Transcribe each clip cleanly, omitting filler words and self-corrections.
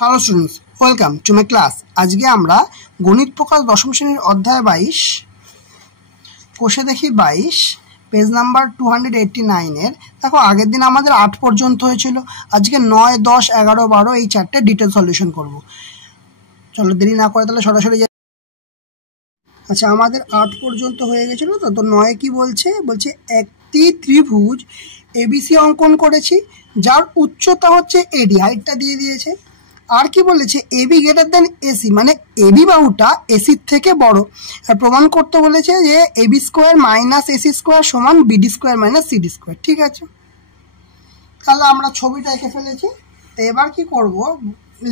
Hello students, welcome to my class. আজকে আমরা গণিত প্রকাশ দশম শ্রেণীর অধ্যায় 22 কোষে দেখি 22 পেজ নাম্বার 289 দেখো আগের দিন আমাদের 8 পর্যন্ত হয়েছিল। আজকে 9, 10, 11, 12 এই চারটে ডিটেল সলিউশন করব। চলো দেরি না করে তাহলে সরাসরি যাই। আচ্ছা, আমাদের 8 পর্যন্ত হয়ে গেছিল। তো 9 কি বলছে? বলছে একটি ত্রিভুজ এবিসি অঙ্কন করেছি যার উচ্চতা হচ্ছে এডি, হাইটটা দিয়ে দিয়েছে। আর কি বলেছে? এবি গ্রেটার দেন এসি, মানে এবি বাহুটা এসির থেকে বড়। আর প্রমাণ করতে বলেছে যে AB square minus AC square সমান BD square minus CD square. ঠিক আছে, তাহলে আমরা ছবিটা এঁকে ফেলেছি। তো এবার কি করব,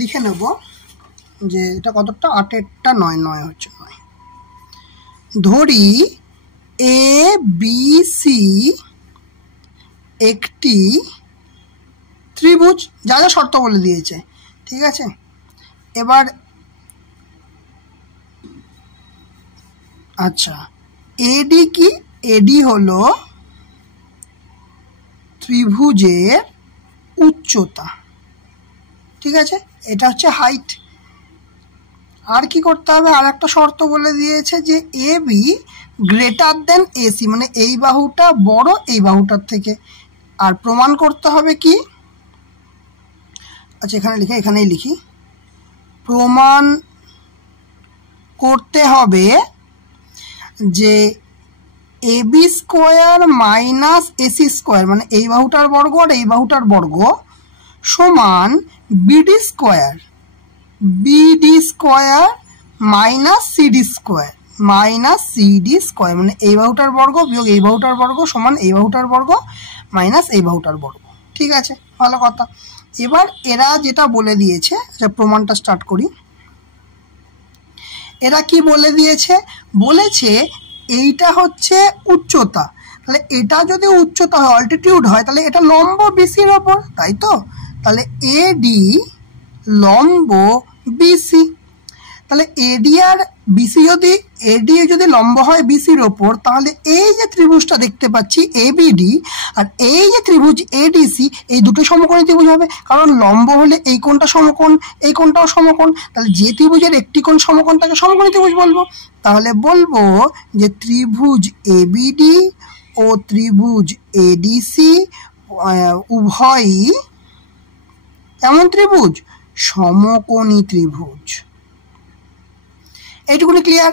লিখে নেব যে এটা কতটা, 8-এরটা 9 হচ্ছে 9। ধরি এ বি সি একটি ত্রিভুজ, যা যা শর্ত বলে দিয়েছে। ঠিক আছে, এবার আচ্ছা এডি কি? এডি হলো ত্রিভুজের উচ্চতা। ঠিক আছে, এটা হচ্ছে হাইট। আর কি করতে হবে? আর একটা শর্ত বলে দিয়েছে যে A B greater than AC, মানে এই বাহুটা বড় এই বাহুটার থেকে। আর প্রমাণ করতে হবে কি? আচ্ছা এখানেই লিখি। প্রমাণ করতে হবে যে AB square minus AC square, মানে এই বাহুটার বর্গ আর এই বাহুটার বর্গ সমান BD square minus CD square মানে এই বাহুটার বর্গ বিয়োগ এই বাহুটার বর্গ সমান এই বাহুটার বর্গ মাইনাস এই বাহুটার বর্গ। ঠিক আছে, ভালো কথা। এবার এরা যেটা বলে দিয়েছে, প্রমাণটা স্টার্ট করি। এরা কি বলে দিয়েছে? বলেছে এইটা হচ্ছে উচ্চতা, তাহলে এটা যদি উচ্চতা হয়, অল্টিটিউড হয়, তাহলে এটা লম্ব বিসির ওপর, তাই তো? তাহলে এডি লম্ব বিসি। তাহলে এডি আর বিসি যদি লম্ব হয় বিসির ওপর, তাহলে এই যে ত্রিভুজটা দেখতে পাচ্ছি এবিডি আর এই যে ত্রিভুজ এডিসি, এই দুটো সমকোণী ত্রিভুজ হবে। কারণ লম্ব হলে এই কোণটা সমকোণ, এই কোণটাও সমকোণ। তাহলে যে ত্রিভুজের একটি কোণ সমকোণ তাকে সমকোণী ত্রিভুজ বলবো। তাহলে বলবো যে ত্রিভুজ এবিডি ও ত্রিভুজ এডিসি উভয়ই এমন ত্রিভুজ, সমকোণী ত্রিভুজ। এইটুকুনি ক্লিয়ার?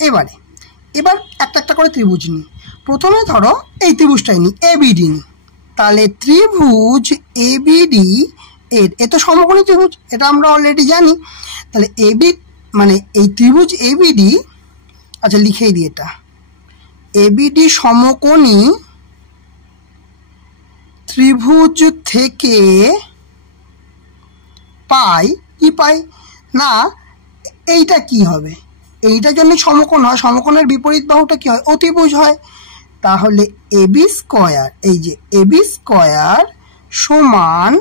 এবার একটা একটা করে ত্রিভুজ নিই। প্রথমে ধরো এই ত্রিভুজটাই নিই, এবিডি নিই। তাহলে ত্রিভুজ এবিডি এ তো সমকোণী ত্রিভুজ, এটা আমরা অলরেডি জানি। তাহলে এবি মানে এই ত্রিভুজ এবিডি, আচ্ছা লিখেই দিই, এটা এবিডি সমকোণী ত্রিভুজ থেকে পাই কি পাই না, এইটা কি হবে? এইটা জন্য সমকোণ হয়, সমকোণের বিপরীত বাহুটা কি হয়? অতিভুজ হয়। তাহলে এবি স্কয়ার, এই যে এবি স্কয়ার সমান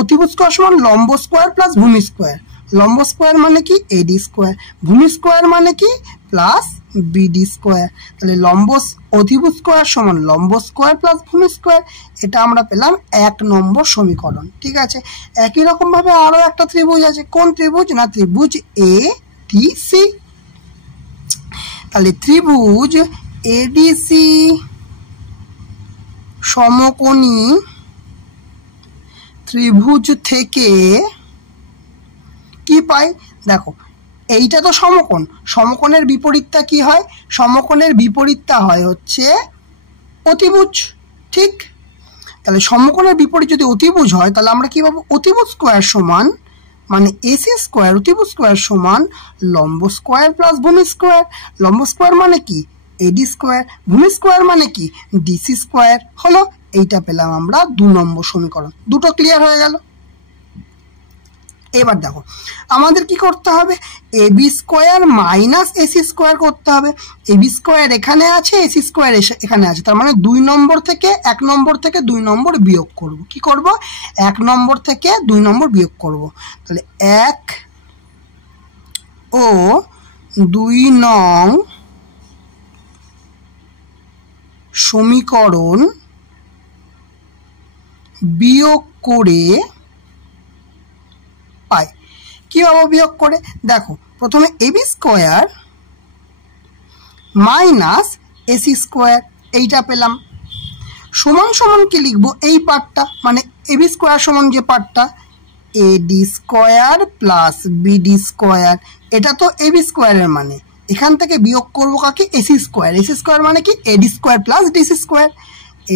অতিভুজ স্কয়ার সমান লম্ব স্কয়ার প্লাস ভূমি স্কয়ার। লম্ব স্কয়ার মানে কি? এডি স্কয়ার। ভূমি স্কয়ার মানে কি? Plus BD square. তাহলে অতিভুজ স্কয়ার সমান লম্ব স্কয়ার প্লাস ভূমি স্কয়ার। এটা আমরা পেলাম 1 নম্বর সমীকরণ। ঠিক আছে, একই রকম ভাবে আরো একটা ত্রিভুজ আছে। কোন ত্রিভুজ? না ত্রিভুজ এ ডি সি। তাহলে ত্রিভুজ এডিসি সমকোণী ত্রিভুজ থেকে কি পাই? দেখো এইটা তো সমকোণ, সমকোণের বিপরীতটা কি হয়? সমকোণের বিপরীতটা হয় হচ্ছে অতিভুজ। ঠিক, তাহলে সমকোণের বিপরীত যদি অতিভুজ হয়, তাহলে আমরা কি পাবো? অতিভুজ স্কয়ার সমান, মানে এসি স্কয়ার অতিভুজ স্কয়ার সমান লম্ব স্কয়ার প্লাস ভূমি স্কয়ার। লম্ব স্কয়ার মানে কি? এডি স্কয়ার। ভূমি স্কয়ার মানে কি? DC square. হলো, এইটা পেলাম আমরা 2 নম্বর সমীকরণ। দুটো ক্লিয়ার হয়ে গেল। এবার দেখো আমাদের কি করতে হবে? A B square minus A C square করতে হবে। এবি স্কয়ার এখানে আছে, এসি স্কয়ার এখানে আছে, তার মানে 2 নম্বর থেকে 1 নম্বর থেকে 2 নম্বর বিয়োগ করব। কি করব? 1 নম্বর থেকে 2 নম্বর বিয়োগ করব। তাহলে 1 ও 2 নং সমীকরণ বিয়োগ করে পাই। কী পাবো বিয়োগ করে? দেখো প্রথমে A B square minus AC square, এইটা পেলাম। সমান সমান কি লিখবো? এই পার্টটা মানে এবি স্কোয়ার সমান যে পার্টটা, এডি স্কোয়ার প্লাস বিডি স্কোয়ার, এটা তো এবি স্কোয়ারের মানে, এখান থেকে বিয়োগ করবো কাকে? AC square. এসি স্কোয়ার মানে কি? AD square plus DC square,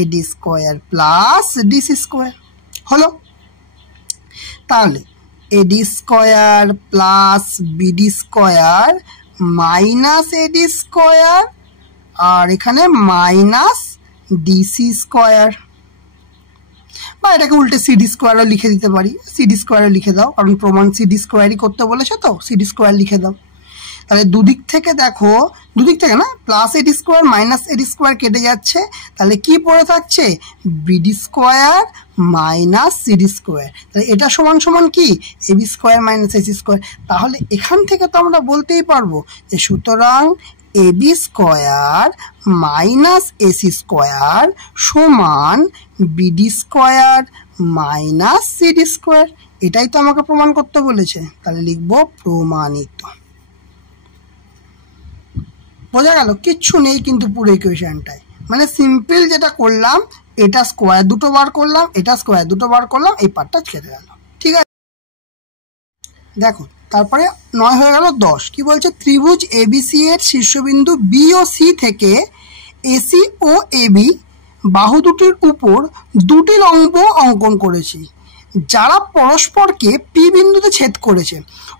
AD square plus DC square হলো। তাহলে AD square plus BD square minus AD square, আর এখানে মাইনাস ডিসি স্কোয়ার, বা এটাকে উল্টে সিডি স্কোয়ারও লিখে দিতে পারি। সিডি স্কোয়ারও লিখে দাও, কারণ প্রমাণ সিডি স্কোয়ারই করতে বলেছে, তো সিডি স্কোয়ার লিখে দাও। তাহলে দুদিক থেকে দেখো, দুদিক থেকে না, plus AD square minus AD square কেটে যাচ্ছে, তাহলে কি পড়ে থাকছে? BD square minus CD square. তাহলে এটা সমান সমান কি? AB square minus AC square. তাহলে এখান থেকে তো আমরা বলতেই পারবো যে সুতরাং AB square minus AC square সমান BD square minus CD square. এটাই তো আমাকে প্রমাণ করতে বলেছে, তাহলে লিখবো প্রমাণিত। বোঝা গেল? কিচ্ছু নেই কিন্তু পুরো ইকুয়েশনটায়, মানে সিম্পল যেটা করলাম, এটা স্কোয়ার দুটো বার করলাম, এটা স্কোয়ার দুটো বার করলাম, এই পার্টটা কেটে গেল। ঠিক আছে, দেখো তারপরে 9 হয়ে গেল 10। কি বলছে? ত্রিভুজ এবিসি এর শীর্ষবিন্দু বি ও সি থেকে এসি ও এবি বাহু দুটির উপর দুটি লম্ব অঙ্কন করেছি, যারা পরস্পরকে পি বিন্দুতে ছেদ করেছে।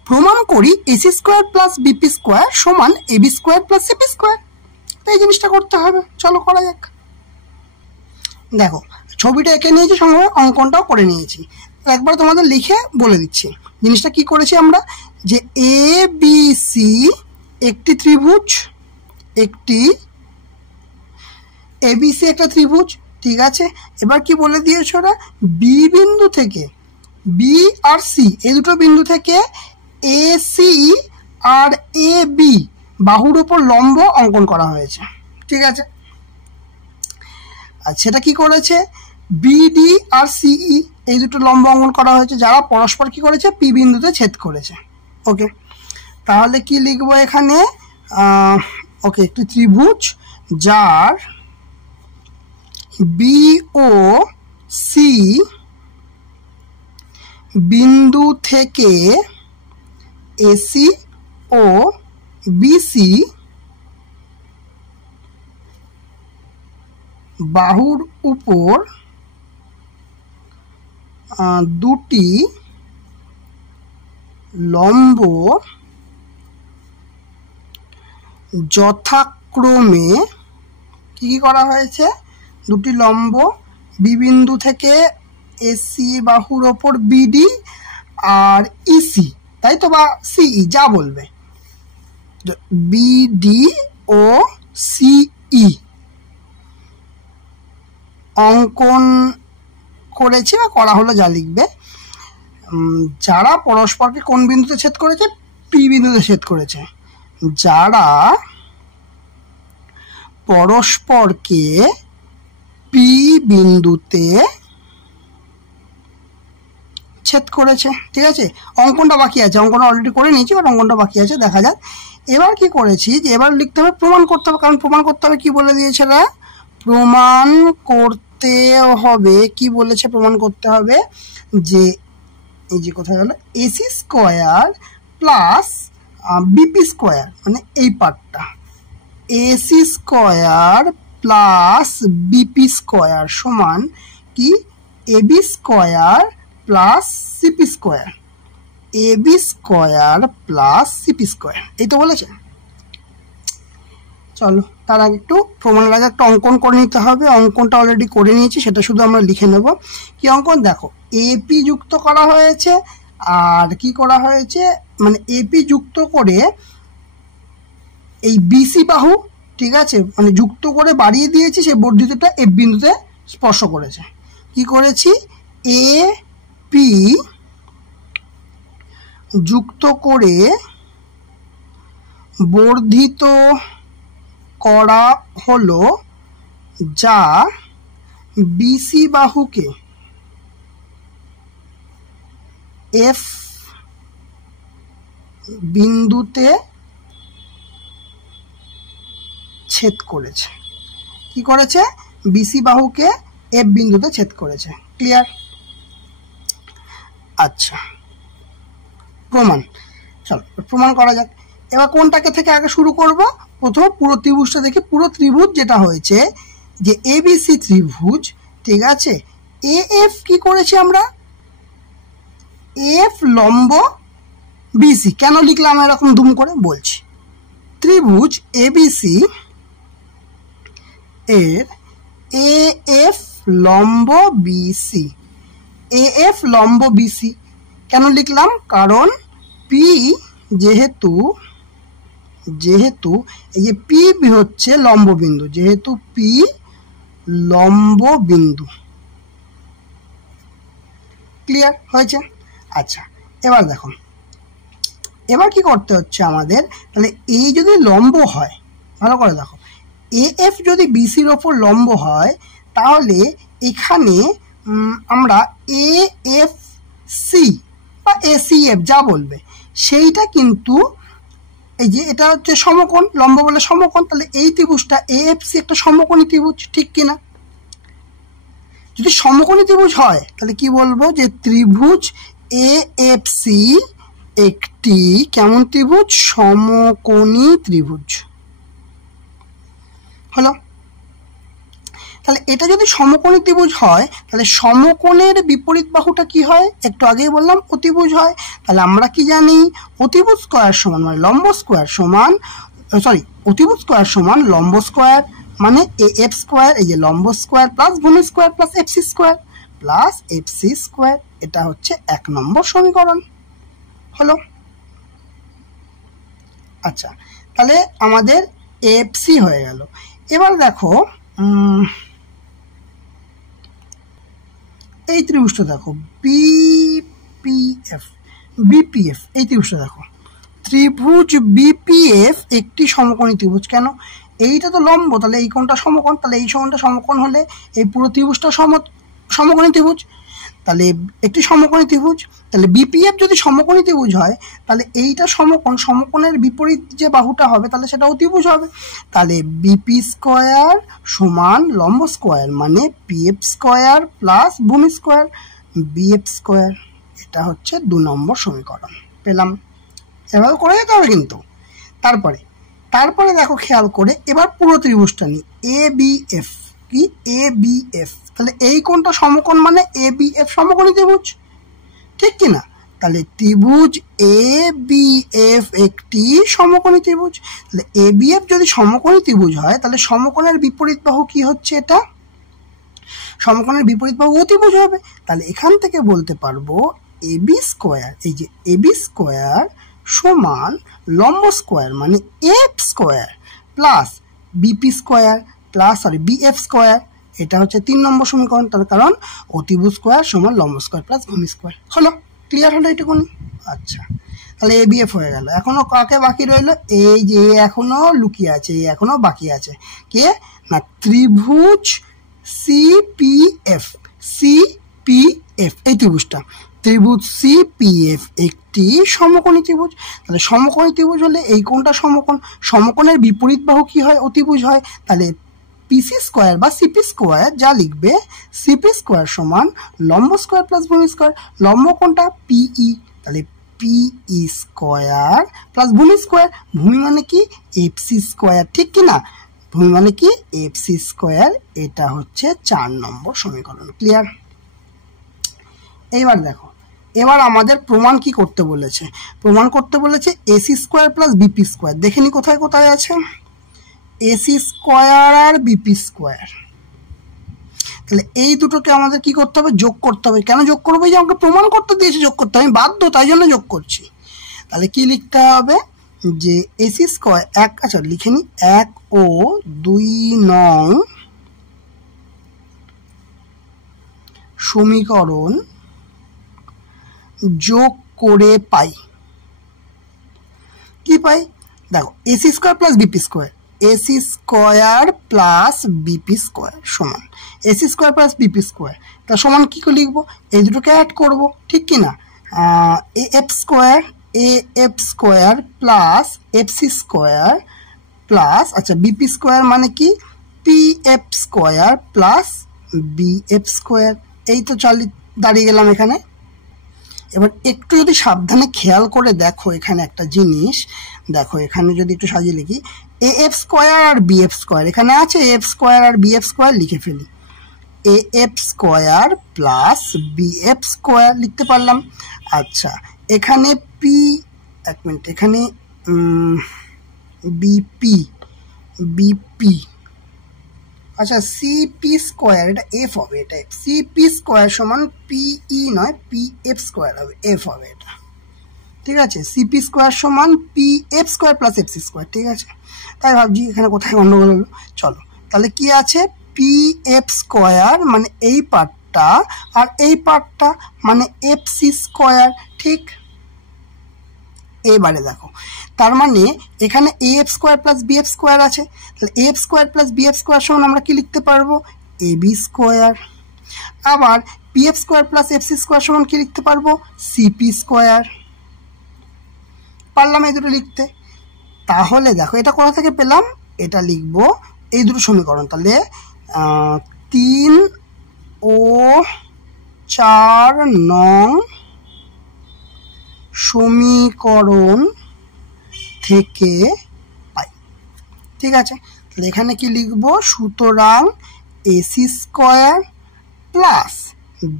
প্রমাণ করি AC square plus BP square সমান AB square plus CP square. এই জিনিসটা করতে হবে, চলো করা যাক। দেখো ছবিটা এঁকে নিয়েছি, সঙ্গে অঙ্কনটাও করে নিয়েছি। একবার তোমাদের লিখে বলে দিচ্ছি জিনিসটা কি করেছি আমরা। যে এ বি সি একটি ত্রিভুজ, একটি এবিসি একটা ত্রিভুজ, ঠিক আছে। এবার কি বলে দিয়েছো ওরা? বি বিন্দু থেকে, বি আর সি এই দুটো বিন্দু থেকে এসি আর এ বি বাহুর উপর লম্ব অঙ্কন করা হয়েছে, ঠিক আছে। আর সেটা কি করেছে? বিডি আর সিই এই দুটো লম্ব অঙ্কন করা হয়েছে, যারা পরস্পর কি করেছে? পি বিন্দুতে ছেদ করেছে। ওকে, তাহলে কি লিখবো এখানে? ওকে, একটি ত্রিভুজ যার বি ও সি বিন্দু থেকে এসি ও বিসি বাহুর উপর দুটি লম্ব যথাক্রমে কি করা হয়েছে? দুটি লম্ব বি বিন্দু থেকে এসি বাহুর ওপর বিডি আর ইসি, তাই তো, বা সিই যা বলবে, বিডি ও সিই অঙ্কন করেছে বা করা হলো, যা লিখবে। যারা পরস্পরকে কোন বিন্দুতে ছেদ করেছে? পি বিন্দুতে ছেদ করেছে। যারা পরস্পরকে পি বিন্দুতে ছেদ করেছে, ঠিক আছে। অঙ্কনটা বাকি আছে, অঙ্কনটা অলরেডি করে নিয়েছি, বাট অঙ্কনটা বাকি আছে, দেখা যাক। এবার কি করেছি যে এবার লিখতে হবে, প্রমাণ করতে হবে। কারণ প্রমাণ করতে হবে, কি বলে দিয়েছে না? প্রমাণ করতে হবে, কি বলেছে? প্রমাণ করতে হবে যে এই যে কোথায় গেল, A C square plus BP square, মানে এই পার্টটা, A C square plus BP square সমান কি? AB square plus CP square, A B square plus CP square, এই তো বলেছে। চলো তার আগে একটু প্রমাণের আগে একটা অঙ্কন করে নিতে হবে। অঙ্কনটা অলরেডি করে নিয়েছি, সেটা শুধু আমরা লিখে নেব। কি অঙ্কন? দেখো এপি যুক্ত করা হয়েছে, আর কি করা হয়েছে, মানে এপি যুক্ত করে এই বিসি বাহু, ঠিক আছে, মানে যুক্ত করে বাড়িয়ে দিয়েছি, সেই বর্ধিতটা এফ বিন্দুতে স্পর্শ করেছে। কি করেছি? এ পি যুক্ত করে বর্ধিত করা হলো, যা বিসি বাহুকে এফ বিন্দুতে ছেদ করেছে। কি করেছে? বিসি বাহুকে এফ বিন্দুতে ছেদ করেছে। ক্লিয়ার? আচ্ছা, প্রমাণ। চলো প্রমাণ করা যাক। এবার কোনটাকে থেকে আগে শুরু করব? প্রথমে পুরো ত্রিভুজটা দেখি। পুরো ত্রিভুজ যেটা হয়েছে যে এবিসি ত্রিভুজ, ঠিক আছে, এ এফ কি করেছি আমরা? এফ লম্ব বিসি। কেন লিখলাম এরকম দুম করে? বলছি। ত্রিভুজ এবিসি এর এ এফ লম্ব বিসি। এ এফ লম্ব বিসি কেন লিখলাম? কারণ পি যেহেতু এই যে পি হচ্ছে লম্ব বিন্দু, যেহেতু পি লম্ব বিন্দু। ক্লিয়ার হয়েছে? আচ্ছা, এবার দেখো, এবার কি করতে হচ্ছে আমাদের? তাহলে এই যদি লম্ব হয়, ভালো করে দেখো, এ এফ যদি বিসির ওপর লম্ব হয়, তাহলে এখানে আমরা এ এফ সি বা এসিএফ যা বলবে সেইটা কিন্তু এই যে এটা হচ্ছে সমকোণ, লম্ব বলে সমকোণ। তাহলে এই ত্রিভুজটা এএফসি একটা সমকোণী ত্রিভুজ, ঠিক কিনা? যদি সমকোণী ত্রিভুজ হয় তাহলে কি বলবো? যে ত্রিভুজ এএফসি একটি কেমন ত্রিভুজ? সমকোণী ত্রিভুজ। হলো? তাহলে এটা যদি সমকোণী ত্রিভুজ হয়, তাহলে সমকোণের বিপরীত বাহুটা কি হয়? একটু আগেই বললাম অতিভুজ হয়। তাহলে আমরা কি জানি? অতিভুজ স্কয়ার সমান মানে লম্ব স্কয়ার সমান, অতিভুজ স্কয়ার সমান লম্ব স্কয়ার, মানে এ এফ স্কয়ার, এই যে লম্ব স্কয়ার প্লাস ভূমি square plus FC square plus FC square. এটা হচ্ছে 1 নম্বর সমীকরণ। হলো? আচ্ছা, তাহলে আমাদের এফসি হয়ে গেল। এবার দেখো এই ত্রিভুজটা দেখো, বিপিএফ। এই ত্রিভুজটা দেখো, ত্রিভুজ বিপিএফ একটি সমকোণী ত্রিভুজ। কেন? এইটা তো লম্ব, তাহলে এই কোণটা সমকোণ, তাহলে এই কোণটা সমকোণ হলে এই পুরো ত্রিভুজটা সমকোণী ত্রিভুজ। তাহলে একটি সমকোণী ত্রিভুজ, তাহলে বিপিএফ যদি সমকোণী ত্রিভুজ হয়, তাহলে এইটা সমকোণ, সমকোণের বিপরীত যে বাহুটা হবে তাহলে সেটা অতিভুজ হবে। তাহলে বিপি স্কয়ার সমান লম্ব স্কয়ার, মানে পিএফ স্কয়ার প্লাস ভূমি স্কয়ার বিএফ স্কয়ার। এটা হচ্ছে 2 নম্বর সমীকরণ। পেলাম? এভাবে করে যেতে হবে কিন্তু। তারপরে দেখো খেয়াল করে, এবার পুরো ত্রিভুজটা নিই, এ বি এফ। কি? A B F. তাহলে এই কোণটা সমকোণ, মানে এ বি এফ সমকোণী ত্রিভুজ, ঠিক কিনা? তাহলে ত্রিভুজ এ বি এফ একটি সমকোণী ত্রিভুজ। তাহলে এ বি এফ যদি সমকোণী ত্রিভুজ হয়, তাহলে সমকোণের বিপরীত বাহু কি হচ্ছে? এটা সমকোণের বিপরীত বাহু অতিভুজ হবে। তাহলে এখান থেকে বলতে পারবো এ বি স্কয়ার, এই যে এ বি স্কয়ার সমান লম্ব স্কয়ার, মানে F square plus BP square plus BF square. এটা হচ্ছে 3 নম্বর সমীকরণ। তার কারণ অতিভুজ স্কয়ার সমান লম্ব স্কয়ার প্লাস ভূমি স্কয়ার। হলো? ক্লিয়ার হলো এইটুকুনি? আচ্ছা, তাহলে এ বিএফ হয়ে গেল। এখনো কাকে বাকি রইলো? এই যে এখনো লুকিয়ে আছে, এখনো বাকি আছে কে? না, ত্রিভুজ সিপিএফ। এই ত্রিভুজটা, ত্রিভুজ সিপিএফ একটি সমকোণী ত্রিভুজ। তাহলে সমকোণী ত্রিভুজ হলে এই কোণটা সমকোণ, সমকোণের বিপরীত বাহু কি হয়? অতিভুজ হয়। তাহলে পিসি স্কয়ার বা সিপি স্কয়ার যা লিখবে, সিপি স্কয়ার সমান লম্ব স্কয়ার প্লাস ভূমি স্কয়ার। লম্ব কোণটা? পিই। তাহলে পিই স্কয়ার প্লাস ভূমি স্কয়ার। ভূমি মানে কি? এফসি স্কয়ার, ঠিক কিনা? ভূমি মানে কি? FC square. এটা হচ্ছে 4 নম্বর সমীকরণ। ক্লিয়ার? এইবার দেখো, এবার আমাদের প্রমাণ কি করতে বলেছে? প্রমাণ করতে বলেছে AC square plus BP square. দেখে নি কোথায় কোথায় আছে? এসি স্কয়ার আর বিপি স্কয়ার। তাহলে এই দুটোকে আমাদের কি করতে হবে? যোগ করতে হবে। কেন যোগ করবো? যে আমাকে প্রমাণ করতে দিয়েছে যোগ করতে, আমি বাধ্য, তাই জন্য যোগ করছি। তাহলে কি লিখতে হবে? যে এসি স্কয়ার আচ্ছা লিখে নি, 1 ও 2 নং সমীকরণ যোগ করে পাই। কি পাই? দেখো, AC square plus BP square, AC square plus BP square সমান AC square plus BP square. তা সমান কি করে লিখবো? এই দুটোকে অ্যাড করবো, ঠিক কিনা? F square A F square plus F C square plus, আচ্ছা বিপি স্কোয়ার মানে কি, P F square plus B F square. এই তো দাঁড়িয়ে গেলাম এখানে। এবার একটু যদি সাবধানে খেয়াল করে দেখো এখানে একটা জিনিস, দেখো এখানে যদি একটু সাজিয়ে লিখি, এ এফ স্কোয়ার আর বি এফ স্কোয়ার এখানে আছে, এ এফ স্কোয়ার আর বি এফ স্কোয়ার লিখে ফেলি, A F square plus B F square লিখতে পারলাম। আচ্ছা এখানে পি, এক মিনিট, এখানে বিপি, বিপি, আচ্ছা সিপি স্কোয়ার, এটা এফ হবে, এটা সিপি স্কোয়ার সমান পিই নয় পি এফ স্কোয়ার হবে, এফ হবে এটা, ঠিক আছে। সিপি স্কোয়ার সমান P F square plus F C square, ঠিক আছে। তাই ভাবছি এখানে কোথায় গন্ডগোল হলো। চলো তাহলে কি আছে, পি এফ স্কোয়ার মানে এই পার্টটা, আর এই পার্টটা মানে এফ সি স্কোয়ার, ঠিক। এবারে দেখো তার মানে এখানে A F square plus B F square আছে, তাহলে A F square plus B F square সমান আমরা কি লিখতে পারবো, এ বি স্কোয়ার। আবার P F square plus F C square সমান কি লিখতে পারবো, সিপি স্কোয়ার। পারলাম এই দুটো লিখতে। তাহলে দেখো এটা কোথা থেকে পেলাম, এটা লিখবো এই দুটো সমীকরণ, তাহলে 3 ও 4 নং সমীকরণ থেকে পাই, ঠিক আছে। তাহলে এখানে কি লিখবো, সুতরাং AC square plus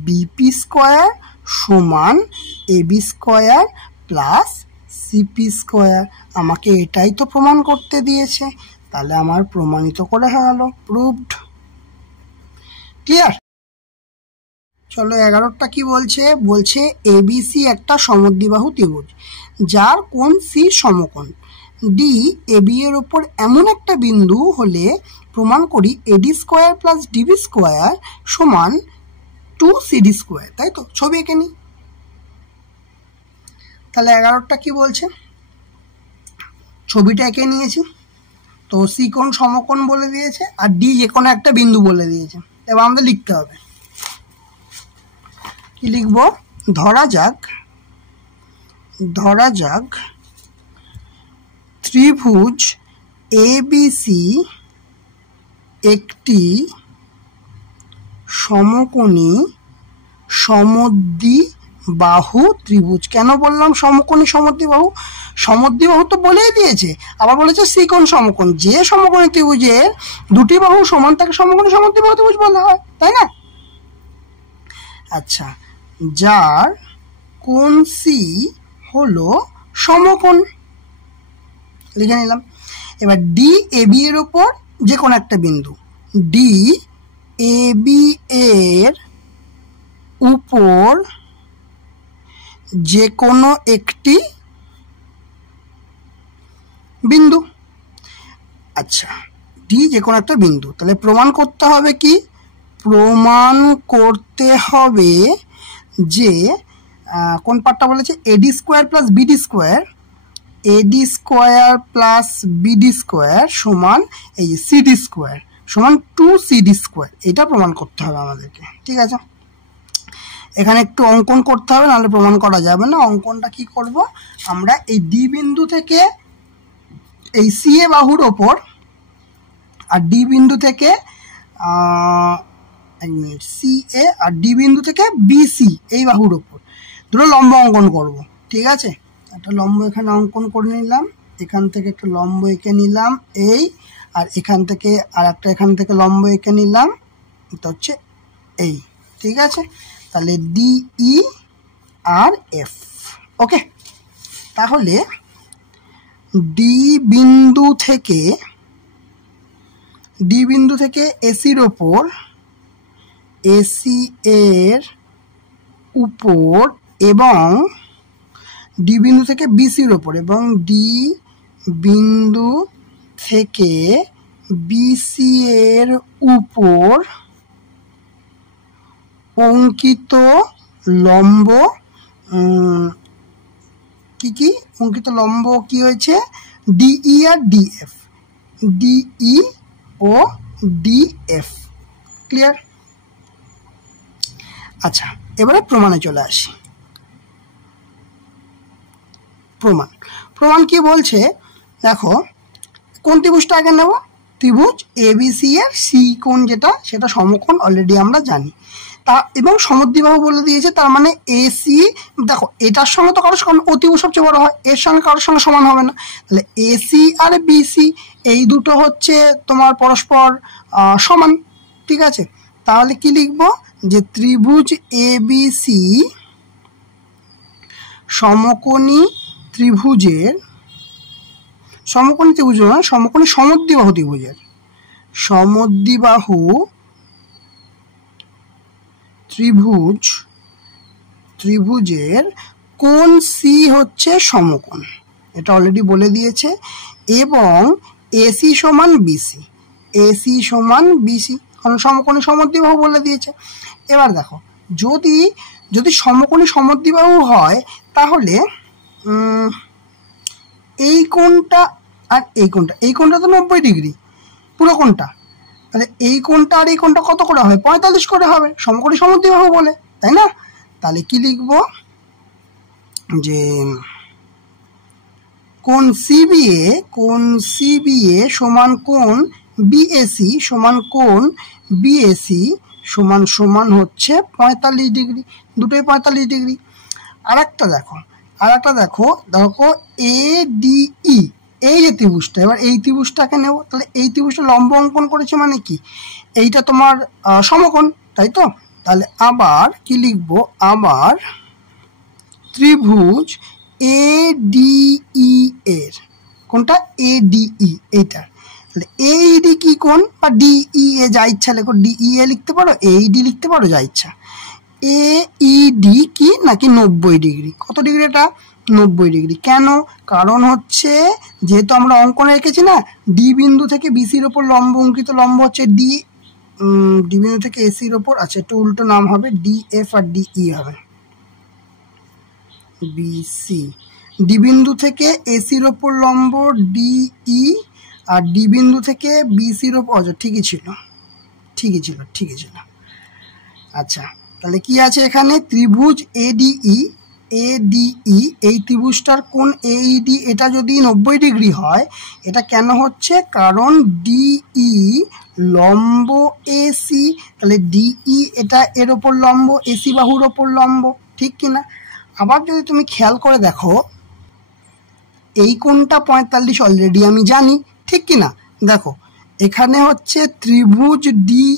BP square সমান AB square plus CP square. আমাকে এটাই তো প্রমাণ করতে দিয়েছে, তাহলে আমার প্রমাণিত করে গেল, প্রুভড। ক্লিয়ার। চলো 11টা কি বলছে, বলছে এবিসি একটা সমদ্বিবাহু ত্রিভুজ যার কোণ সি সমকোণ, ডি এবি এর উপর এমন একটা বিন্দু হলে প্রমাণ করি এডি স্কোয়ার প্লাস ডিবি স্কোয়ার সমান 2CD স্কোয়ার। তাই তো, ছবি এঁকে নি। তাহলে 11টা কি বলছে, ছবিটা এঁকে নিয়েছি, তো সি কোণ সমকোণ বলে দিয়েছে আর ডি যে কোনো একটা বিন্দু বলে দিয়েছে। এবার আমাদের লিখতে হবে, কি লিখবো, ধরা যাক ত্রিভুজ এবিসি একটি সমকোণী সমদ্বিবাহু ত্রিভুজ। কেন বললাম সমকোণী সমদ্বিবাহু, সমদ্বিবাহু তো বলেই দিয়েছে, আবার বলেছে সি কোণ সমকোণ, যে সমকোণী ত্রিভুজের দুটি বাহু সমান তাকে সমকোণী সমদ্বিবাহু ত্রিভুজ বলা হয়, তাই না। আচ্ছা, যার কোণ সি হলো সমকোণ, লিখে নিলাম। এবার ডি এবি এর উপর যে কোনো একটা বিন্দু, ডি এবি এর উপর যে কোনো একটি বিন্দু। আচ্ছা, ডি যে কোনো একটা বিন্দু, তাহলে প্রমাণ করতে হবে কি, প্রমাণ করতে হবে যে কোন পার্টটা বলেছে, এডি square plus BD square, AD square plus BD square সমান এই যে সিডি স্কোয়ার সমান 2CD স্কোয়ার, এটা প্রমাণ করতে হবে আমাদেরকে, ঠিক আছে। এখানে একটু অঙ্কন করতে হবে, নাহলে প্রমাণ করা যাবে না। অঙ্কনটা কি করব, আমরা এই ডি বিন্দু থেকে এই সি এ বাহুর ওপর আর ডি বিন্দু থেকে সি এ আর ডি বিন্দু থেকে বিসি এই বাহুর ওপর দুটো লম্ব অঙ্কন করব, ঠিক আছে। একটা লম্ব এখানে অঙ্কন করে নিলাম, এখান থেকে একটা লম্ব এঁকে নিলাম এই, আর এখান থেকে আর একটা এখান থেকে লম্ব এঁকে নিলাম, এটা হচ্ছে এই, ঠিক আছে। তাহলে ডিই আর এফ, ওকে। তাহলে ডি বিন্দু থেকে এসির ওপর, এসি এর উপর এবং ডি বিন্দু থেকে বিসির ওপর এবং ডি বিন্দু থেকে বিসি এর উপর অঙ্কিত লম্ব কি অঙ্কিত লম্ব কি হয়েছে, ডিই আর ডিএফ, ডিই ও ডিএফ। ক্লিয়ার। আচ্ছা, এবারে প্রমাণে চলে আসি। প্রমাণ। প্রমাণ কি বলছে দেখো, কোন ত্রিভুজটা আগে নেব? ত্রিভুজ এবিসি এর সি কোণ যেটা, সেটা সমকোণ অলরেডি আমরা জানি। তা এবং সমদ্বিবাহু বলে দিয়েছে, তার মানে এসি, দেখো এটার সঙ্গে তো কারোর সঙ্গে অতিভুজ সবচেয়ে বড় হয়, এর সঙ্গে কারোর সঙ্গে সমান হবে না, তাহলে এসি আর বিসি এই দুটো হচ্ছে তোমার পরস্পর সমান। ঠিক আছে, তাহলে কি লিখবো? যে ত্রিভুজ এবিসি সমকোণী ত্রিভুজের, সমকোণী ত্রিভুজ নয়, সমকোণী সমদ্বিবাহু ত্রিভুজের, সমদ্বিবাহু ত্রিভুজের কোণ সি হচ্ছে সমকোণ, এটা অলরেডি বলে দিয়েছে, এবং এসি সমান বিসি, এসি সমান বিসি, কারণ সমকোণী সমদ্বিবাহু বলে দিয়েছে। এবার দেখো, যদি সমকোণী সমদ্বিবাহু হয় তাহলে এই কোণটা আর এই কোণটা তো 90 ডিগ্রি পুরো কোণটা, তাহলে এই কোণটা আর এই কোণটা কত করে হবে? 45 করে হবে, সমকোণী সমদ্বিবাহু বলে, তাই না? তাহলে কি লিখবো? যে কোণ সিবিএ সমান কোণ বিএসি সমান কোণ বিএসি সমান সমান হচ্ছে 45 ডিগ্রি, দুটোই 45 ডিগ্রি। আর একটা দেখো এডিই, এই যে ত্রিভুজটা, এবার এই ত্রিভুজটাকে নেব, তাহলে এই ত্রিভুজটা লম্ব অঙ্কন করেছে মানে কি? এইটা তোমার সমকোণ, তাই তো? তাহলে আবার কি লিখবো? আবার ত্রিভুজ এডিই এর, কোনটা? এডিই, এইটা, তাহলে এইডি কি কোণ? বা ডিই এ, যা ইচ্ছা লেখো, ডিই এ লিখতে পারো, এইডি লিখতে পারো, যা ইচ্ছা। এইডি কি নাকি 90 ডিগ্রি। কত ডিগ্রি এটা? 90 ডিগ্রি। কেন? কারণ হচ্ছে যেহেতু আমরা অঙ্কনে রেখেছি না, ডি বিন্দু থেকে বিসির ওপর লম্ব অঙ্কিত, লম্ব হচ্ছে ডি বিন্দু থেকে এসির ওপর, আচ্ছা একটু উল্টো নাম হবে, ডিএফ আর ডিই হবে, বিসি। ডি বিন্দু থেকে এসির ওপর লম্ব ডিই, আর ডি বিন্দু থেকে বিসির ওপর, ঠিকই ছিল। আচ্ছা, তাহলে কি আছে এখানে? ত্রিভুজ এডিই, এই ত্রিভুজটার কোণ এইডি, এটা যদি 90 ডিগ্রি হয়, এটা কেন হচ্ছে? কারণ ডিই লম্ব এসি, তাহলে ডিই এটা এর ওপর লম্ব, এসি বাহুর ওপর লম্ব, ঠিক কিনা? আবার যদি তুমি খেয়াল করে দেখো, এই কোণটা 45 অলরেডি আমি জানি, ঠিক কিনা? দেখো এখানে হচ্ছে ত্রিভুজ ডিই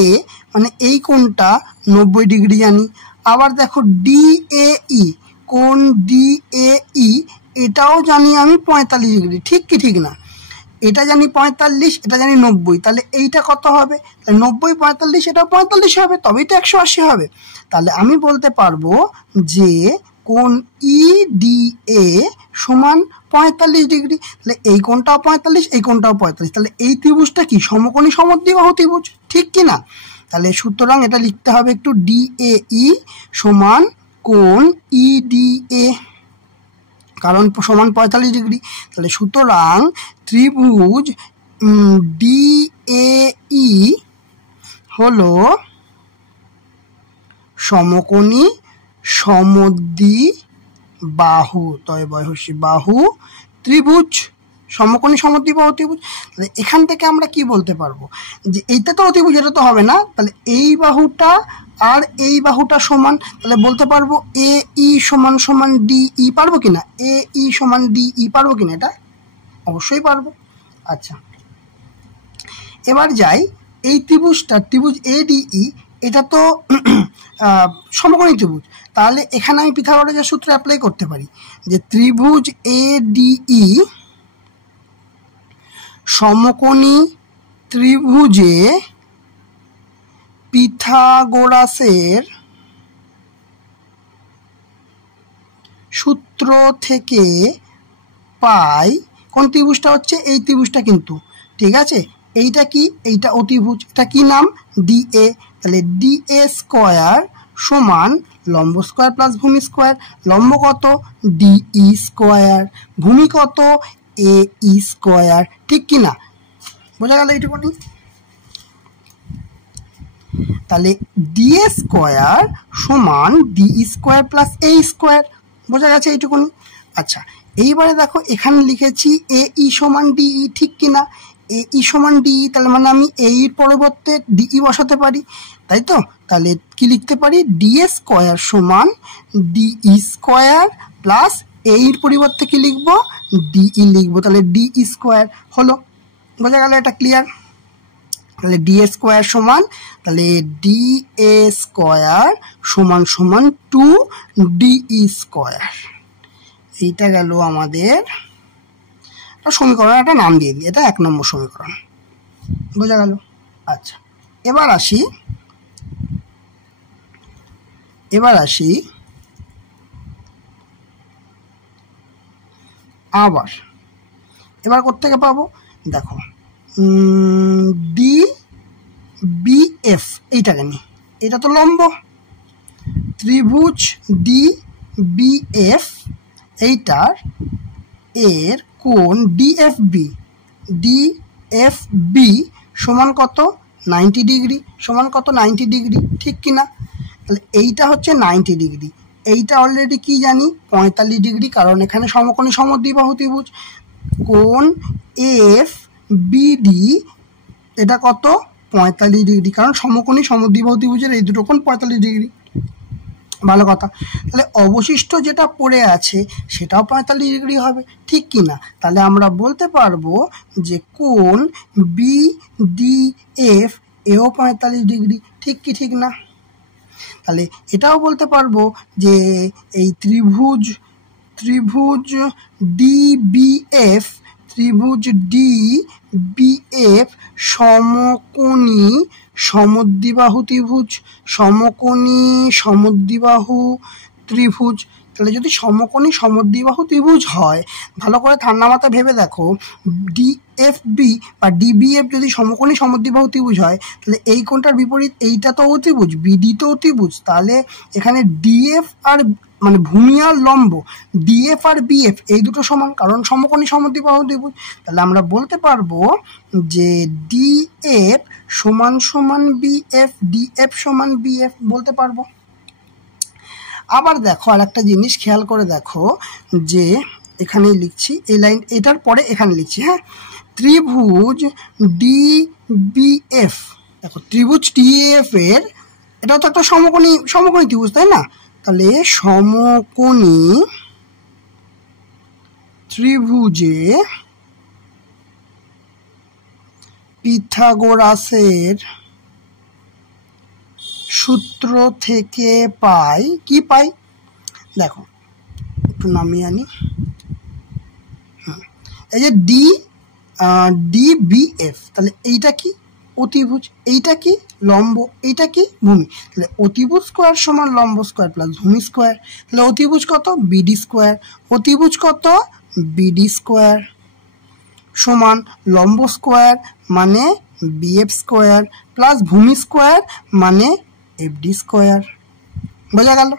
এ, মানে এই কোণটা 90 ডিগ্রি জানি। আবার দেখো ডিএই, কোণ ডিএই এটাও জানি আমি 45 ডিগ্রি, ঠিক কি ঠিক না? এটা জানি 45, এটা জানি 90, তাহলে এইটা কত হবে? 90 45, এটা 45 হবে, তবেই তো 180 হবে। তাহলে আমি বলতে পারবো যে কোণ ইডিএ সমান 45 ডিগ্রি, তাহলে এই কোণটাও 45, এই কোণটাও 45, তাহলে এই ত্রিভুজটা কি? সমকোণী সমদ্বিবাহু ত্রিভুজ, ঠিক কি না? তাহলে সুতরাং এটা লিখতে হবে একটু, ডিএই সমান কোণ ইডিএ, কারণ সমান 45 ডিগ্রি। তাহলে সুতরাং ত্রিভুজ ডিএই হলো সমকোণী সমদ্বিবাহু, বাহু ত্রিভুজ, সমকোণী সমদ্বিবাহু ত্রিভুজ। তাহলে এখান থেকে আমরা কি বলতে পারবো? যে এইটা তো অতিভুজ, এটা তো হবে না, তাহলে এই বাহুটা আর এই বাহুটা সমান, তাহলে বলতে পারবো এ ই সমান সমান ডিই, পারবো কিনা? এ ই সমান ডিই পারবো কিনা? এটা অবশ্যই পারবো। আচ্ছা, এবার যাই, এই ত্রিভুজটা, ত্রিভুজ এডিই, এটা তো সমকোণী ত্রিভুজ, তাহলে এখানে আমি পিথাগোরাসের সূত্র অ্যাপ্লাই করতে পারি, যে ত্রিভুজ এডিই সমকোণী ত্রিভুজে পিথাগোরাসের সূত্র থেকে পাই, কোন ত্রিভুজটা হচ্ছে? এই ত্রিভুজটা, কিন্তু ঠিক আছে, এইটা কি? এইটা অতিভুজ, এটা কি নাম? ডিএ, তাহলে ডিএ স্কোয়ার সমান লম্ব স্কোয়ার প্লাস ভূমি স্কোয়ার, লম্ব কত? ডিই স্কোয়ার, ভূমি কত? এ ই স্কোয়ার, ঠিক কিনা? বোঝা গেল এইটুকুনি? তাহলে ডিএ স্কোয়ার সমান ডিই স্কোয়ার প্লাস এ স্কোয়ার, বোঝা গেছে এইটুকুনি। আচ্ছা, এইবারে দেখো এখানে লিখেছি এ ই সমান ডিই, ঠিক কিনা? এ ই সমান ডিই, তাহলে মানে আমি এই পরিবর্তে ডিই বসাতে পারি, তাই তো? তাহলে কি লিখতে পারি? ডিএ স্কোয়ার সমান ডিই স্কোয়ার প্লাস এইর পরিবর্তে কি লিখবো? ডিই লিখবো, তাহলে ডিই স্কোয়ার হলো। বোঝা গেল? এটা ক্লিয়ার। তাহলে ডিএ স্কোয়ার সমান, তাহলে ডিএ স্কোয়ার সমান সমান 2 ডিই স্কোয়ার। এইটা গেল আমাদের সমীকরণ, একটা নাম দিয়ে দিই, এটা 1 নম্বর সমীকরণ। বোঝা গেল? আচ্ছা, এবার আসি আবার এবার কোত্থেকে পাবো? দেখো ডি বি এফ, এইটাকে নি, এটা তো লম্ব ত্রিভুজ ডি বি এফ, এইটার এর কোণ ডিএফবি সমান কত? 90 ডিগ্রি। সমান কত? 90 ডিগ্রি, ঠিক কিনা? তাহলে এইটা হচ্ছে 90 ডিগ্রি, এইটা অলরেডি কি জানি 45 ডিগ্রি, কারণ এখানে সমকোণী সমদ্বিবাহু ত্রিভুজ। কোণ এফ বিডি এটা কত? 45 ডিগ্রি, কারণ সমকোণী সমদ্বিবাহু ত্রিভুজের এই দুটো কোণ 45 ডিগ্রি। ভালো কথা। তাহলে অবশিষ্ট যেটা পড়ে আছে সেটাও 45 ডিগ্রি হবে, ঠিক কি না? তাহলে আমরা বলতে পারবো যে কোণ বি ডি এফ এও 45 ডিগ্রি, ঠিক কি ঠিক না? তাহলে এটাও বলতে পারবো যে এই ত্রিভুজ ডি বি এফ সমকোণী সমদ্বিবাহু ত্রিভুজ, সমকোণী সমদ্বিবাহু ত্রিভুজ। তাহলে যদি সমকোণী সমদ্বিবাহু ত্রিভুজ হয়, ভালো করে ঠান্ডা মাথা ভেবে দেখো, ডিএফবি বা ডিবিএফ যদি সমকোণী সমদ্বিবাহু ত্রিভুজ হয়, তাহলে এই কোণটার বিপরীত এইটা তো অতিভুজ, বিডি তো অতিভুজ, তাহলে এখানে ডিএফ আর মানে ভূমি আর লম্ব ডিএফ আর বিএফ এই দুটো সমান, কারণ সমকোণী সমদ্বিবাহু ত্রিভুজ। তাহলে আমরা বলতে পারবো যে ডিএফ সমান সমান বিএফ, ডিএফ সমান বিএফ বলতে পারবো। আবার দেখো আর একটা জিনিস খেয়াল করে দেখো, যে এখানেই লিখছি এই লাইন, এটার পরে এখানে লিখছি, হ্যাঁ, ত্রিভুজ ডিবিএফ। দেখো ত্রিভুজ ডিএফ এর এটাও তো একটা সমকোণী ত্রিভুজ, তাই না? তাহলে সমকোণী ত্রিভুজে পিথাগোরাসের সূত্র থেকে পাই, কি পাই? দেখো একটু নামিয়ে আনি, এই যে ডিবিএফ, তাহলে এইটা কি? অতিভুজ, এইটা কি? লম্ব, এইটা কি? ভূমি। তাহলে অতিভুজ স্কোয়ার সমান লম্ব স্কোয়ার প্লাস ভূমি স্কোয়ার। তাহলে অতিভুজ কত? BD square. অতিভুজ কত? বিডি স্কোয়ার সমান লম্ব স্কোয়ার মানে বিএফ স্কোয়ার প্লাস ভূমি স্কোয়ার মানে এফডি স্কোয়ার। বোঝা গেল?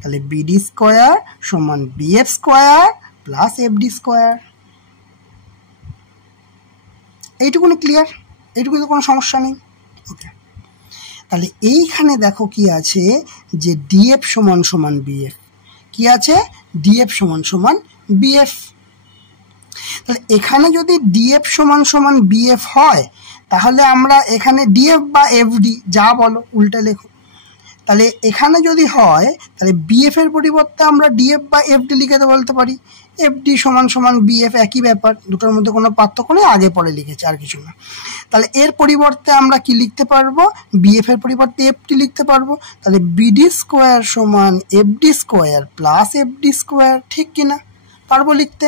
তাহলে বিডি স্কোয়ার সমান BF square plus FD square. এইটুকুনি ক্লিয়ার? এইটুকুনি কোনো সমস্যা নেই। ওকে, তাহলে এইখানে দেখো কি আছে, যে ডিএফ সমান সমান বিএফ। কি আছে? ডিএফ সমান সমান বিএফ। তাহলে এখানে যদি ডিএফ সমান সমান বিএফ হয়, তাহলে আমরা এখানে ডিএফ বা এফডি যা বলো উল্টে লেখো। তাহলে এখানে যদি হয়, তাহলে বিএফ এর পরিবর্তে আমরা ডিএফ বা এফডি লিখে বলতে পারি এফডি সমান সমান বিএফ, একই ব্যাপার, দুটোর মধ্যে কোনো পার্থক্য নেই, আগে পরে লিখেছি আর কিছু না। তাহলে এর পরিবর্তে আমরা কি লিখতে পারবো? বিএফ এর পরিবর্তে এফডি লিখতে পারবো। তাহলে বিডি স্কোয়ার সমান FD square plus FD square, ঠিক কিনা? পারবো লিখতে।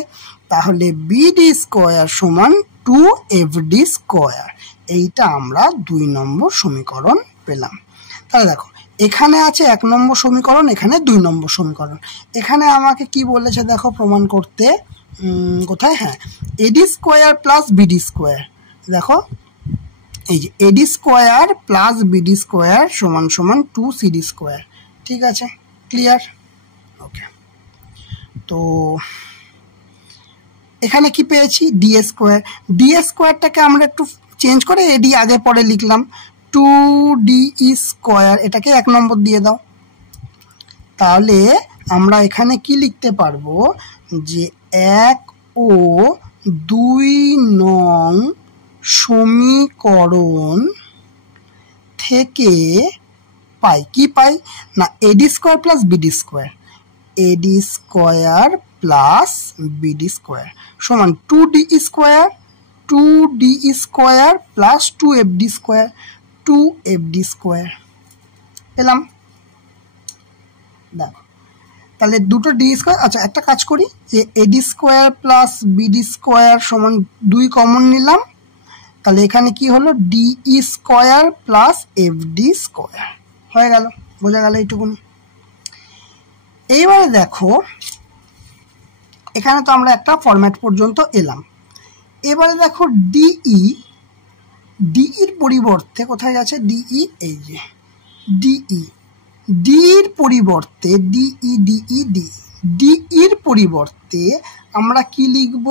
তাহলে বিডি স্কোয়ার সমান 2 এফডি স্কোয়ার, এইটা আমরা 2 নম্বর সমীকরণ পেলাম। তাহলে দেখো এখানে আছে 1 নম্বর সমীকরণ, এখানে 2 নম্বর সমীকরণ। এখানে আমাকে কি বলেছে দেখো প্রমাণ করতে, কোথায়? হ্যাঁ, এডি স্কোয়ার প্লাস বিডি স্কোয়ার। দেখো এই যে AD square plus BD square সমান সমান 2 সিডি স্কোয়ার। ঠিক আছে, ক্লিয়ার? ওকে, তো এখানে কি পেয়েছি? DA square. ডিএ স্কোয়ারটাকে আমরা একটু চেঞ্জ করে এডি আগে পরে লিখলাম, 2 ডিই স্কোয়ার, এটাকে 1 নম্বর দিয়ে দাও। তাহলে আমরা এখানে কি লিখতে পারবো যে 1 ও 2 নং সমীকরণ থেকে পাই কি পাই না AD square plus BD square, AD square plus BD square সমান 2ডি স্কোয়ার, 2ডি স্কোয়ার প্লাস 2এফডি স্কোয়ার, 2এফডি স্কোয়ার পেলাম। দেখো তাহলে দুটো ডি স্কোয়ার, আচ্ছা একটা কাজ করি যে AD square plus BD square সমান 2 কমন নিলাম, তাহলে এখানে কি হলো DE square plus FD square হয়ে গেল, বোঝা গেল এইটুকুনি। এইবারে দেখো এখানে তো আমরা একটা ফরম্যাট পর্যন্ত এলাম, এবারে দেখো ডিই, ডিইর পরিবর্তে কোথায় গেছে ডিই, এই যে ডিই, ডির পরিবর্তে ডিই ডিই ডি, ডিইর পরিবর্তে আমরা কি লিখব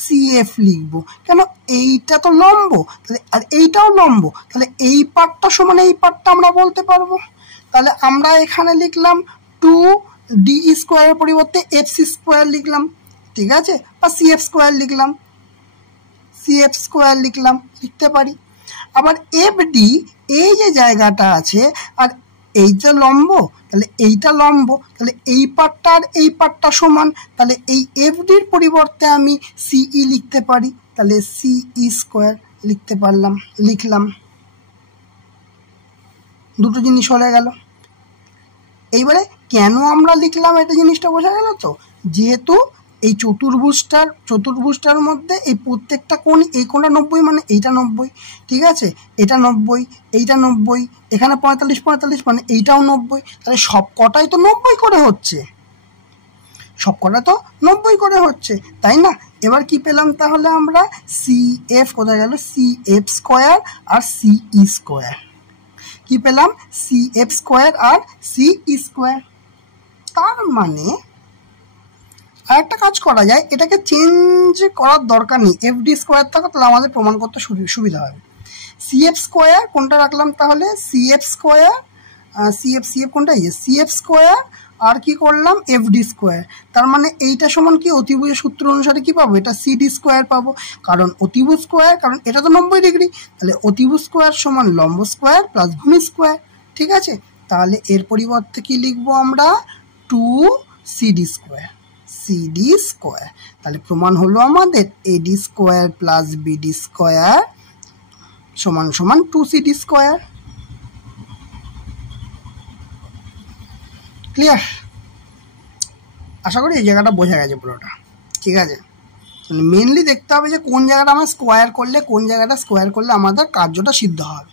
সিএফ লিখব, কেন এইটা তো লম্ব তাহলে আর এইটাও লম্ব, তাহলে এই পার্টটা সমান এই পার্টটা আমরা বলতে পারবো। তাহলে আমরা এখানে লিখলাম 2ডি স্কোয়ারের পরিবর্তে এফসি স্কোয়ার লিখলাম, ঠিক আছে, বা সিএফ স্কোয়ার লিখলাম, সিএফ স্কোয়ার লিখলাম, লিখতে পারি। আবার এফডি এই যে জায়গাটা আছে আর এইটা লম্ব, তাহলে এইটা লম্ব, তাহলে এই পার্টটা আর এই পার্টটা সমান, তাহলে এই এফডির পরিবর্তে আমি সিই লিখতে পারি, তাহলে সিই স্কোয়ার লিখতে পারলাম, লিখলাম, দুটো জিনিস হয়ে গেল। এইবারে কেন আমরা লিখলাম এটা জিনিসটা বোঝা গেল তো, যেহেতু এই চতুর্ভুজটার মধ্যে এই প্রত্যেকটা কোণ, এই কোণটা 90 মানে এইটা 90, ঠিক আছে, এটা 90, এইটা 90, এখানে 45 45 মানে এইটাও 90, তাহলে সব কটাই তো 90 করে হচ্ছে, সব কটা তো 90 করে হচ্ছে, তাই না। এবার কি পেলাম তাহলে আমরা সিএফ কোথায় গেল, সিএফ স্কোয়ার আর সিই স্কোয়ার, কি পেলাম সিএফ স্কোয়ার আর সিই স্কোয়ার। তার মানে আর একটা কাজ করা যায়, এটাকে চেঞ্জ করার দরকার নেই, এফডি স্কোয়ার থাকো তাহলে আমাদের প্রমাণ করতে সুবিধা হবে। সিএফ স্কোয়ার কোনটা রাখলাম তাহলে সিএফ স্কোয়ার, সিএফ কোনটা, সিএফ স্কোয়ার আর কি করলাম এফডি স্কোয়ার, তার মানে এইটা সমান কি অতিভুজের সূত্র অনুসারে কি পাবো, এটা সিডি স্কোয়ার পাবো, কারণ অতিভুজ স্কোয়ার, কারণ এটা তো 90 ডিগ্রি, তাহলে অতিভুজ স্কোয়ার সমান লম্ব স্কোয়ার প্লাস ভূমি স্কোয়ার, ঠিক আছে। তাহলে এর পরিবর্তে কি লিখবো আমরা 2সিডি স্কোয়ার, সিডি স্কোয়ার, তাহলে প্রমাণ হলো আমাদের এডি স্কোয়ার প্লাস বিডি স্কোয়ার সমান সমান 2সিডি স্কোয়ার। ক্লিয়ার? আশা করি এই জায়গাটা বোঝা গেছে পুরোটা, ঠিক আছে। মেনলি দেখতে হবে যে কোন জায়গাটা আমরা স্কোয়ার করলে, কোন জায়গাটা স্কোয়ার করলে আমাদের কার্যটা সিদ্ধ হবে।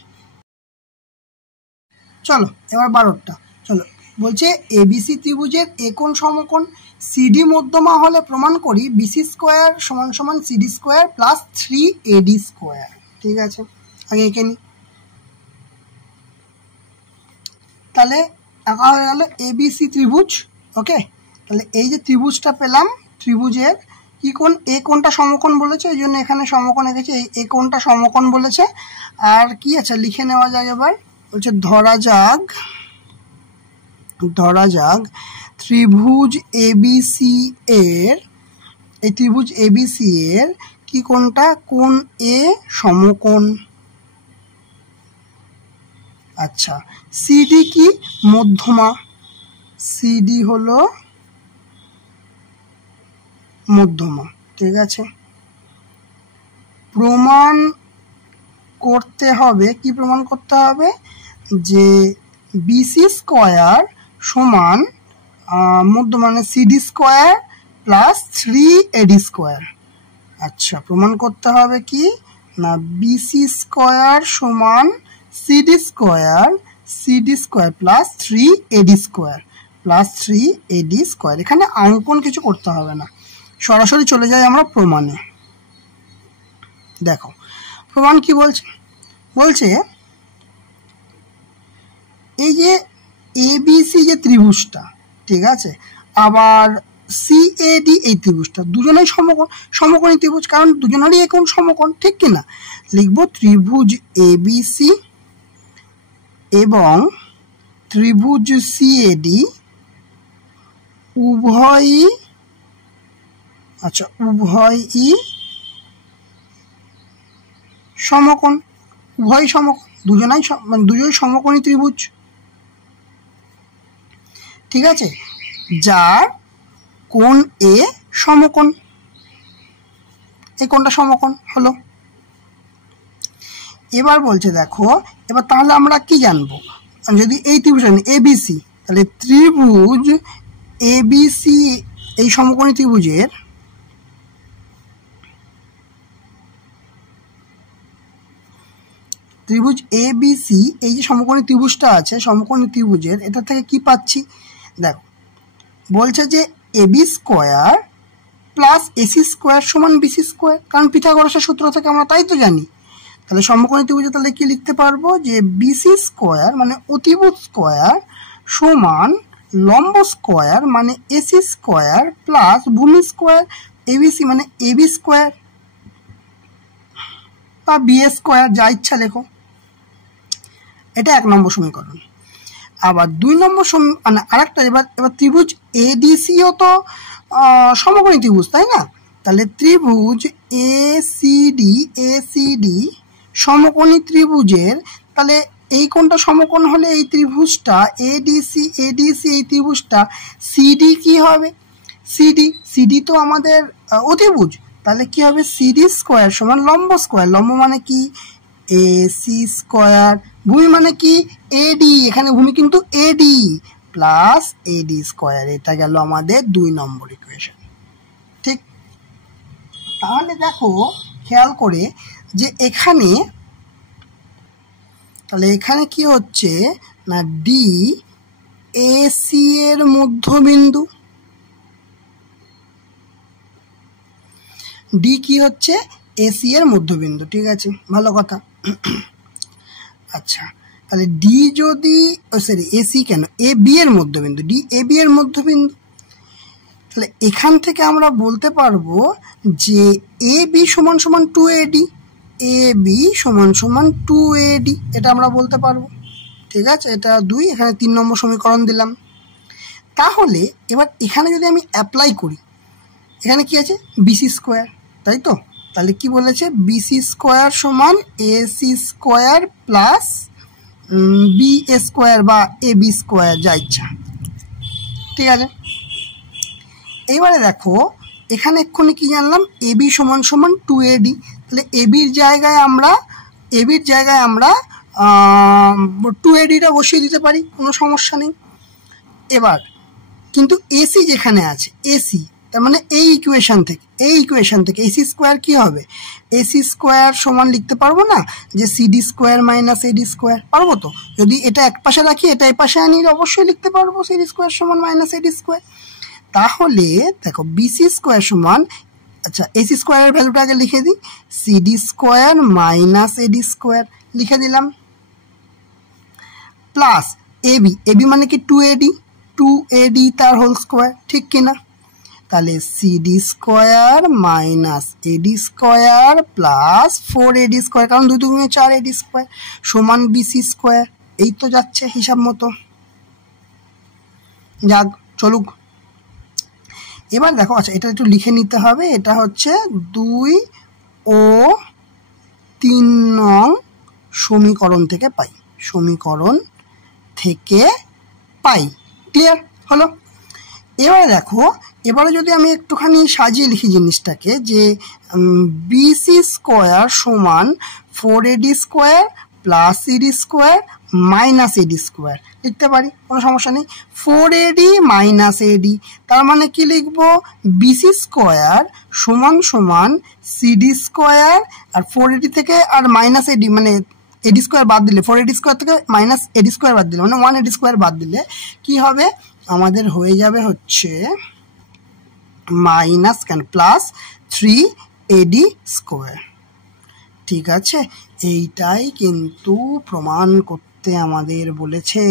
চলো এবার 12টা, চলো বলছে এবিসি ত্রিভুজের একোণ সমকোণ সিডি মধ্যমা হলে প্রমাণ করি বিসি স্কোয়ার সমান সমান সিডি স্কোয়ার প্লাস 3এডি স্কোয়ার, ঠিক আছে। আগে এঁকে নি, তাহলে আঁকা হয়ে গেল এবিসি ত্রিভুজ, ওকে। তাহলে এই যে ত্রিভুজটা পেলাম, ত্রিভুজের কি কোণ, এ কোণটা সমকোণ বলেছে, এই জন্য এখানে সমকোণ এঁকেছে, এই কোণটা সমকোণ বলেছে। আর কি আছে লিখে নেওয়া যাক, এবার বলছে ধরা যাক ত্রিভুজ এবিসি এর, এই ত্রিভুজ এবিসি এর কি কোণটা, কোণ এ সমকোণ, আচ্ছা। সিডি কি মধ্যমা, সিডি হলো মধ্যমা, ঠিক আছে। প্রমাণ করতে হবে, কি প্রমাণ করতে হবে, যে বিসি স্কোয়ার সমান মধ্যমা মানে সিডি স্কোয়ার প্লাস 3এডি স্কোয়ার। আচ্ছা, প্রমাণ করতে হবে কি না বিসি স্কোয়ার সমান সিডি স্কোয়ার প্লাস 3এডি স্কোয়ার, এখানে অঙ্কন কিছু করতে হবে না, সরাসরি চলে যাই আমরা প্রমাণে। দেখো প্রমাণ কি বলছে, বলছে এই যে এবিসি যে ত্রিভুজটা, ঠিক আছে, আবার সিএডি এই ত্রিভুজটা দুজনেই সমকোণী ত্রিভুজ, কারণ দুজনেরই একোণ সমকোণ, ঠিক কিনা। লিখবো ত্রিভুজ এবিসি এবং ত্রিভুজ সিএডি উভয়ই আচ্ছা উভয়ই সমকোণ, উভয়ই সমকোণ, দুজনাই মানে দুজনই সমকোণী ত্রিভুজ। ঠিক আছে, যার কোণ এ সমকোণ, এই কোণটা সমকোণ হলো। এবার বলছে দেখো, এবার তাহলে আমরা কি জানবো, যদি এই ত্রিভুজ এবিসি, তাহলে ত্রিভুজ এবিসি এই সমকোণী ত্রিভুজের ত্রিভুজ এবিসি এই যে সমকোণী ত্রিভুজটা আছে, সমকোণী ত্রিভুজের এটা থেকে কি পাচ্ছি দেখো, বলছে যে AB square plus AC square সমান বিসি স্কোয়ার, কারণ পিথাগোরাসের সূত্র থেকে আমরা তাই তো জানি। তাহলে সমকোণী ত্রিভুজে তাহলে কি লিখতে পারবো, যে বিসি স্কোয়ার মানে অতিভুজ স্কোয়ার সমান লম্ব স্কোয়ার মানে এসি স্কোয়ার প্লাস ভূমি স্কোয়ার এবিসি মানে এবি স্কোয়ার বা বি স্কোয়ার, যা ইচ্ছা লেখো। এটা 1 নম্বর সমীকরণ। আবার 2 নম্বর মানে আরেকটা, এবার ত্রিভুজ এডিসিও তো সমকোণী ত্রিভুজ, তাই না? তাহলে ত্রিভুজ এসিডি সমকোণী ত্রিভুজের, তাহলে এই কোণটা সমকোণ হলে এই ত্রিভুজটা এডিসি এই ত্রিভুজটা সিডি কি হবে, সিডি তো আমাদের অতিভুজ, তাহলে কি হবে সিডি স্কোয়ার সমান লম্ব স্কোয়ার, লম্ব মানে কি এসি স্কোয়ার, ভূমি মানে কি এডি, এখানে ভূমি কিন্তু এডি প্লাস এডি স্কোয়ার। এটা গেল আমাদের 2 নম্বর ইকুয়েশন। ঠিক, তাহলে দেখো খেয়াল করে যে এখানে, তাহলে এখানে কি হচ্ছে না ডি এসি এর মধ্যবিন্দু, ডি কি হচ্ছে এসি এর মধ্যবিন্দু। ঠিক আছে, ভালো কথা। আচ্ছা, তাহলে ডি যদি সরি এসি কেন, এ বি এর মধ্যবিন্দু, ডি এ বি এর মধ্যবিন্দু, তাহলে এখান থেকে আমরা বলতে পারবো যে এ বি সমান সমান 2AD, এ বি সমান সমান 2AD, এটা আমরা বলতে পারবো। ঠিক আছে, এটা 2, এখানে 3 নম্বর সমীকরণ দিলাম। তাহলে এবার এখানে যদি আমি অ্যাপ্লাই করি, এখানে কি আছে বিসি স্কোয়ার, তাই তো? তাহলে কি বলেছে, বিসি স্কোয়ার সমান AC square plus B square বা এ বি স্কোয়ার, যা ইচ্ছা। ঠিক আছে, এইবারে দেখো এখানে এক্ষুনি কি জানলাম, এবি সমান সমান 2AD, তাহলে এবির জায়গায় আমরা 2ADটা বসিয়ে দিতে পারি, কোনো সমস্যা নেই। এবার কিন্তু এসি যেখানে আছে, এসি তার মানে এই ইকুয়েশন থেকে এসি স্কোয়ার কি হবে, এসি স্কোয়ার সমান লিখতে পারবো না যে CD square minus AD square, পারবো তো? যদি এটা এক পাশে রাখি এটা এই পাশে আনি, অবশ্যই লিখতে পারবো সিডি স্কোয়ার সমান মাইনাস এডি স্কোয়ার। তাহলে দেখো বিসি স্কোয়ার সমান, আচ্ছা এসি স্কোয়ারের ভ্যালুটা আগে লিখে দিই, CD square minus AD square লিখে দিলাম, প্লাস এবি মানে কি 2AD তার হোল স্কোয়ার, ঠিক কিনা? তাহলে CD square minus AD square plus 4AD square, কারণ 2 2 4AD স্কোয়ার সমান বিসি স্কোয়ার। এই তো যাচ্ছে হিসাব মতো, যাক চলুক। এবার দেখো, আচ্ছা এটা একটু লিখে নিতে হবে, এটা হচ্ছে 2 ও 3 নং সমীকরণ থেকে পাই, ক্লিয়ার হলো? এবারে দেখো, এবারে যদি আমি একটুখানি সাজিয়ে লিখি জিনিসটাকে, যে বিসি স্কোয়ার সমান 4AD square plus CD square minus AD square লিখতে পারি, কোনো সমস্যা নেই। 4AD মাইনাস এডি, তার মানে কি লিখবো, বিসি স্কোয়ার সমান সমান সিডি স্কোয়ার, আর 4AD থেকে আর মাইনাস এডি মানে এডি স্কোয়ার বাদ দিলে, 4AD স্কোয়ার থেকে মাইনাস এডি স্কোয়ার বাদ দিলে মানে 1AD স্কোয়ার বাদ দিলে কি হবে, আমাদের হয়ে যাবে হচ্ছে মাইনাস প্লাস 3AD স্কোয়ার। ঠিক আছে, এইটাই কিন্তু প্রমাণ করতে আমাদের বলেছে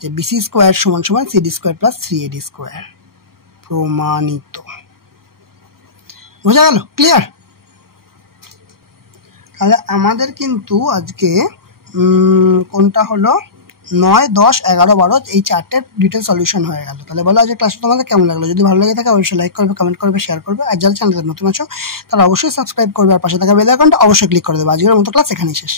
যে বিসি স্কোয়ার সমান সমান CD square plus 3AD square, প্রমাণিত। বোঝা গেল? ক্লিয়ার? তাহলে আমাদের কিন্তু আজকে কোনটা হলো 9, 10, 11, 12 এই 4টে ডিটেল সলিউশন হয়ে গেল। তাহলে বলো আজকে ক্লাসটা তোমাদের কেমন লাগলো? যদি ভালো লেগে থাকে অবশ্যই লাইক করবে, কমেন্ট করবে, শেয়ার করবে। আর যারা চ্যানেলে নতুন আছো তারা অবশ্যই সাবস্ক্রাইব করবে আর পাশে থাকা বেল আইকনটা অবশ্যই ক্লিক করে দেবে। আজকের মতো ক্লাস এখানেই শেষ।